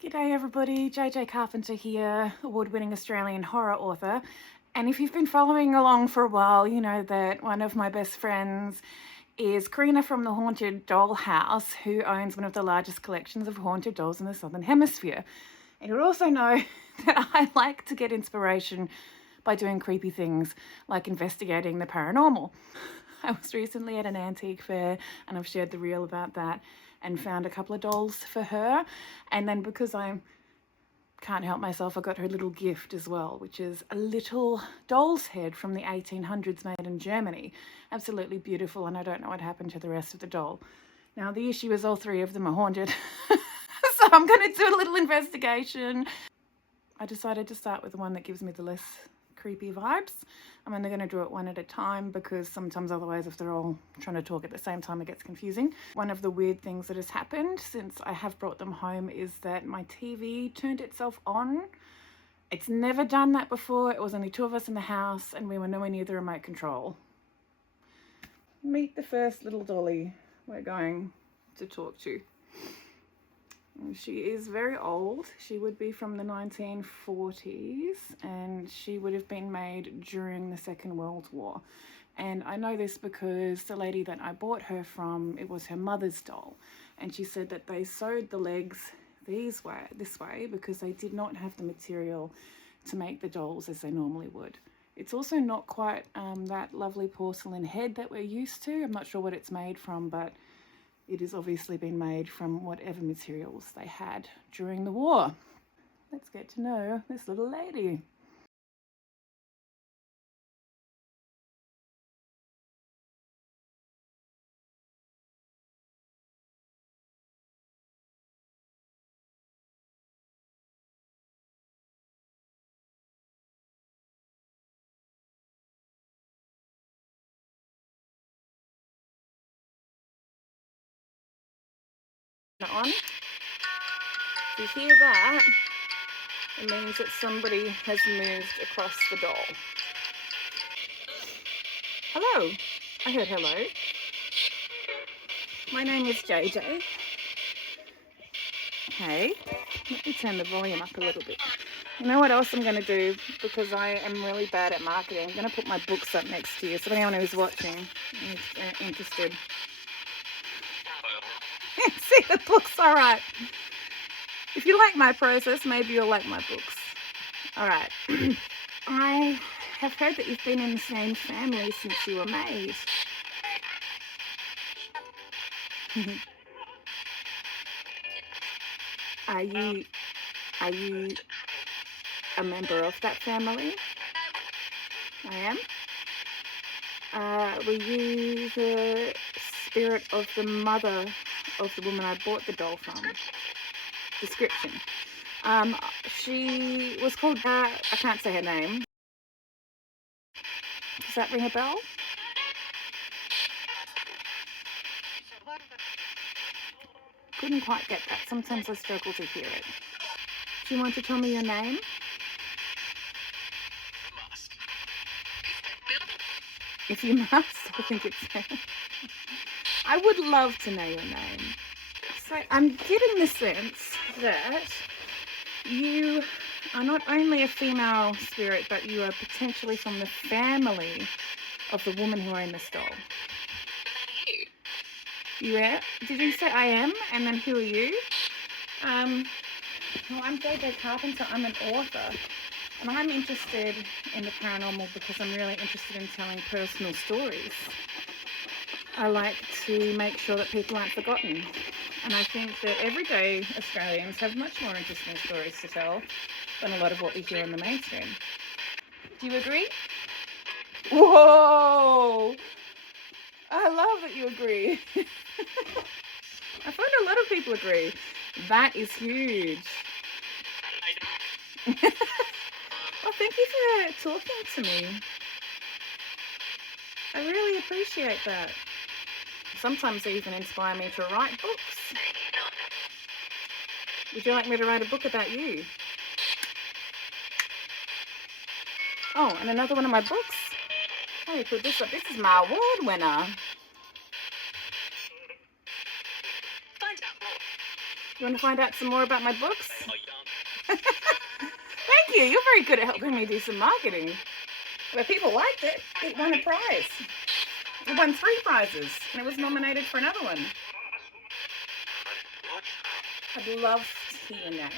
G'day everybody, JJ Carpenter here, award-winning Australian horror author. And if you've been following along for a while, you know that one of my best friends is Karina from the Haunted Doll House, who owns one of the largest collections of haunted dolls in the Southern Hemisphere. And you also know that I like to get inspiration by doing creepy things like investigating the paranormal. I was recently at an antique fair and I've shared the reel about that and found a couple of dolls for her. And then because I can't help myself, I got her a little gift as well, which is a little doll's head from the 1800s made in Germany. Absolutely beautiful, and I don't know what happened to the rest of the doll. Now, the issue is all three of them are haunted. So I'm going to do a little investigation. I decided to start with the one that gives me the less creepy vibes. I'm only going to do it one at a time because sometimes otherwise if they're all trying to talk at the same time it gets confusing. One of the weird things that has happened since I have brought them home is that my TV turned itself on. It's never done that before. It was only two of us in the house and we were nowhere near the remote control. Meet the first little dolly we're going to talk to. She is very old. She would be from the 1940s and she would have been made during the Second World War. And I know this because the lady that I bought her from, it was her mother's doll. And she said that they sewed the legs this way because they did not have the material to make the dolls as they normally would. It's also not quite that lovely porcelain head that we're used to. I'm not sure what it's made from, but it has obviously been made from whatever materials they had during the war. Let's get to know this little lady. On. If you hear that, it means that somebody has moved across the doll. Hello. I heard hello. My name is JJ. Hey, let me turn the volume up a little bit. You know what else I'm going to do? Because I am really bad at marketing, I'm going to put my books up next to you so anyone who's watching is interested. See the books, all right. If you like my process, maybe you'll like my books. All right. I have heard that you've been in the same family since you were made. Are you a member of that family? I am. Were you the spirit of the mother of the woman I bought the doll from? Description. She was called, I can't say her name. Does that ring a bell? Couldn't quite get that. Sometimes I struggle to hear it. Do you want to tell me your name? If you must, I think it's... I would love to know your name. So I'm getting the sense that you are not only a female spirit, but you are potentially from the family of the woman who owned this doll. Yeah? Did you say I am? And then who are you? Well, I'm JJ Carpenter. I'm an author. And I'm interested in the paranormal because I'm really interested in telling personal stories. I like to make sure that people aren't forgotten. And I think that everyday Australians have much more interesting stories to tell than a lot of what we hear in the mainstream. Do you agree? Whoa! I love that you agree. I find a lot of people agree. That is huge. Well, thank you for talking to me. I really appreciate that. Sometimes they even inspire me to write books. Would you like me to write a book about you? Oh, and another one of my books? Oh, put this up. This is my award winner. You want to find out some more about my books? Thank you. You're very good at helping me do some marketing. But people liked it. It won a prize. It won 3 prizes, and it was nominated for another one. I'd love to hear your name.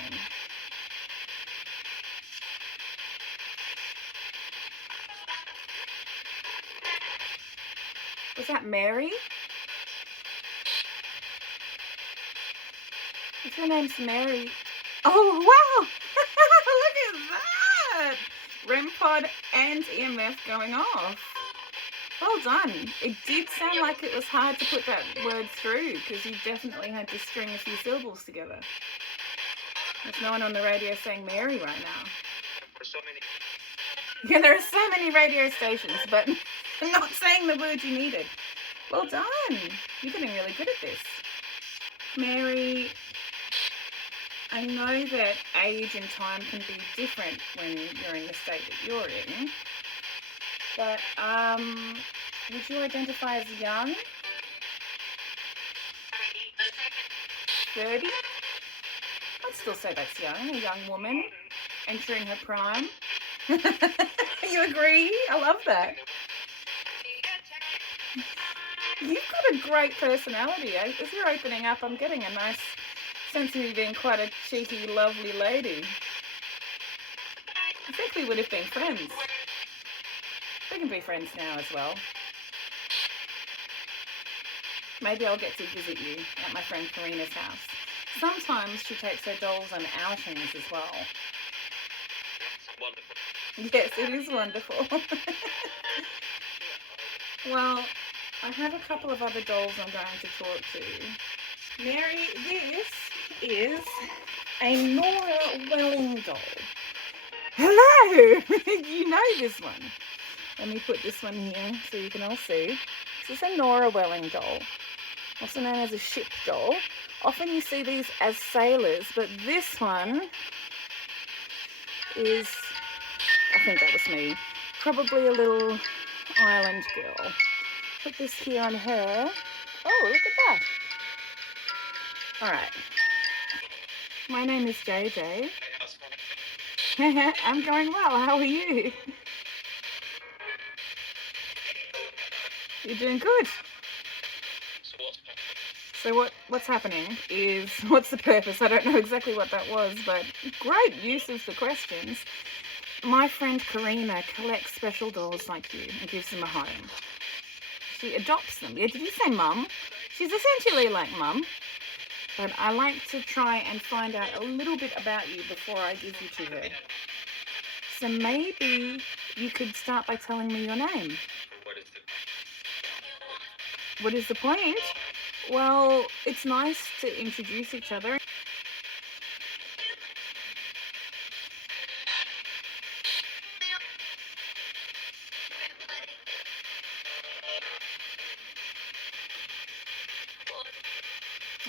Was that Mary? If your name's Mary. Oh, wow! Look at that! REM pod and EMF going off. Well done. It did sound like it was hard to put that word through because you definitely had to string a few syllables together. There's no one on the radio saying Mary right now. Yeah, there are so many radio stations, but not saying the word you needed. Well done. You're getting really good at this. Mary, I know that age and time can be different when you're in the state that you're in, but would you identify as young? 30? I'd still say that's young, a young woman entering her prime. You agree? I love that. You've got a great personality. As you're opening up, I'm getting a nice sense of you being quite a cheeky, lovely lady. I think we would have been friends. We can be friends now as well. Maybe I'll get to visit you at my friend Karina's house. Sometimes she takes her dolls on outings as well. Wonderful. Yes, it is wonderful. Well, I have a couple of other dolls I'm going to talk to. Mary, this is a Nora Welling doll. Hello! You know this one. Let me put this one here so you can all see. This is a Nora Welling doll, also known as a ship doll. Often you see these as sailors, but this one is, I think that was me, probably a little island girl. Put this here on her. Oh, look at that. All right. My name is JJ. I'm going well. How are you? You're doing good. So what's happening is, what's the purpose? I don't know exactly what that was, but great use of the questions. My friend Karina collects special dolls like you and gives them a home. She adopts them. Yeah, did you say mum? She's essentially like mum. But I like to try and find out a little bit about you before I give you to her. So maybe you could start by telling me your name. What is the point? Well, it's nice to introduce each other.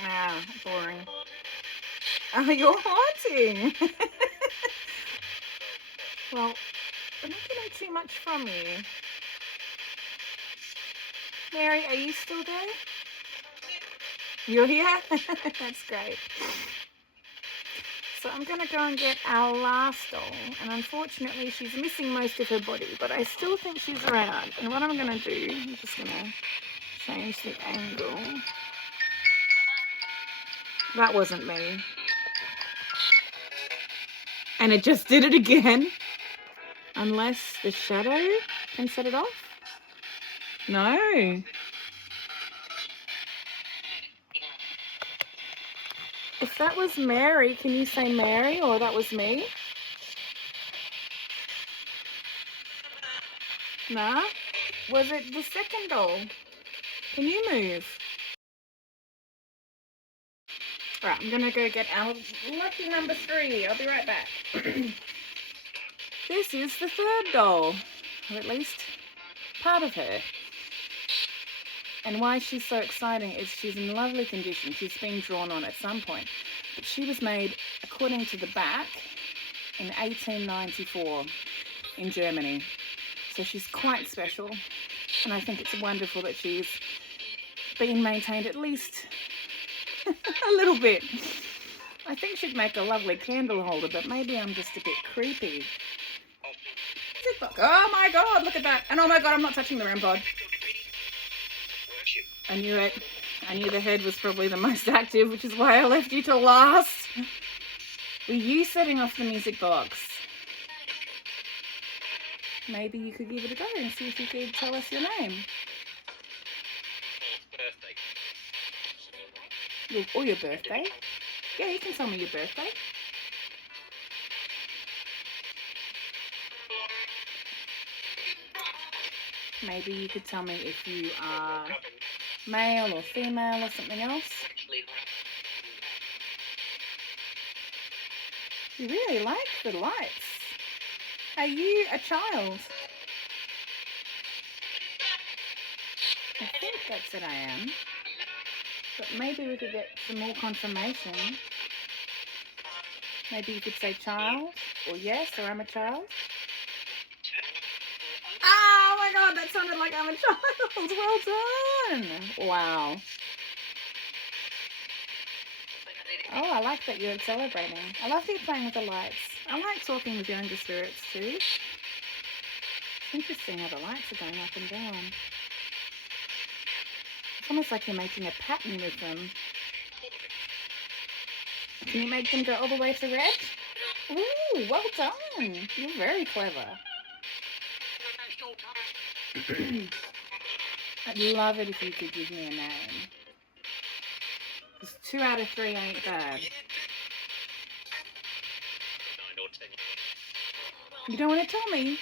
Ah, boring. Oh, you're haunting. Well, I'm not getting too much from you. Mary, are you still there? You're here? That's great. So I'm going to go and get our last doll, and unfortunately she's missing most of her body, but I still think she's around. And what I'm going to do, I'm just going to change the angle. That wasn't me. And it just did it again. Unless the shadow can set it off? No. If that was Mary, can you say Mary, or that was me? Nah? Was it the second doll? Can you move? Right, I'm going to go get our lucky number 3. I'll be right back. This is the third doll, or at least part of her. And why she's so exciting is she's in lovely condition. She's been drawn on at some point. But she was made, according to the back, in 1894 in Germany. So she's quite special. And I think it's wonderful that she's been maintained at least a little bit. I think she'd make a lovely candle holder, but maybe I'm just a bit creepy. Oh my god, look at that. And oh my god, I'm not touching the REM pod. I knew it. I knew the head was probably the most active, which is why I left you till last. Were you setting off the music box? Maybe you could give it a go and see if you could tell us your name. Or your birthday. Yeah, you can tell me your birthday. Maybe you could tell me if you are male or female or something else. You really like the lights. Are you a child? I think that's what I am. But maybe we could get some more confirmation. Maybe you could say child, or yes, or I'm a child. Oh my god, that sounded like I'm a child. Well done. Wow. Oh, I like that you're celebrating. I love that you're playing with the lights. I like talking with younger spirits too. It's interesting how the lights are going up and down. It's almost like you're making a pattern with them. Can you make them go all the way to red? Ooh, well done. You're very clever. I'd love it if you could give me a name. Because 2 out of 3 ain't bad. You don't want to tell me?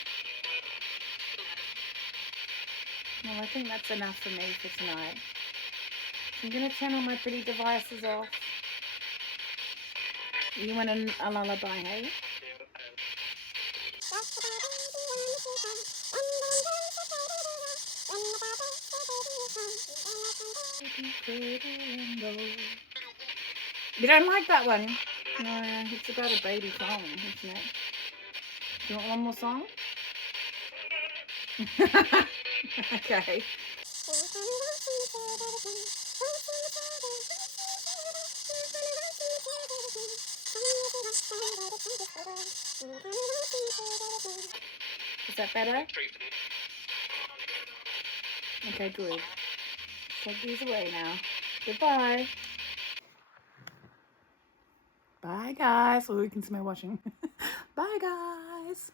Well, I think that's enough for me for tonight. I'm going to turn all my pretty devices off. You want a lullaby, hey? You don't like that one? No, it's about a baby calling, isn't it? Do you want one more song? Okay. Is that better? Okay, good. Take these away now. Goodbye. Bye, guys. Oh, you can smell washing. Bye, guys.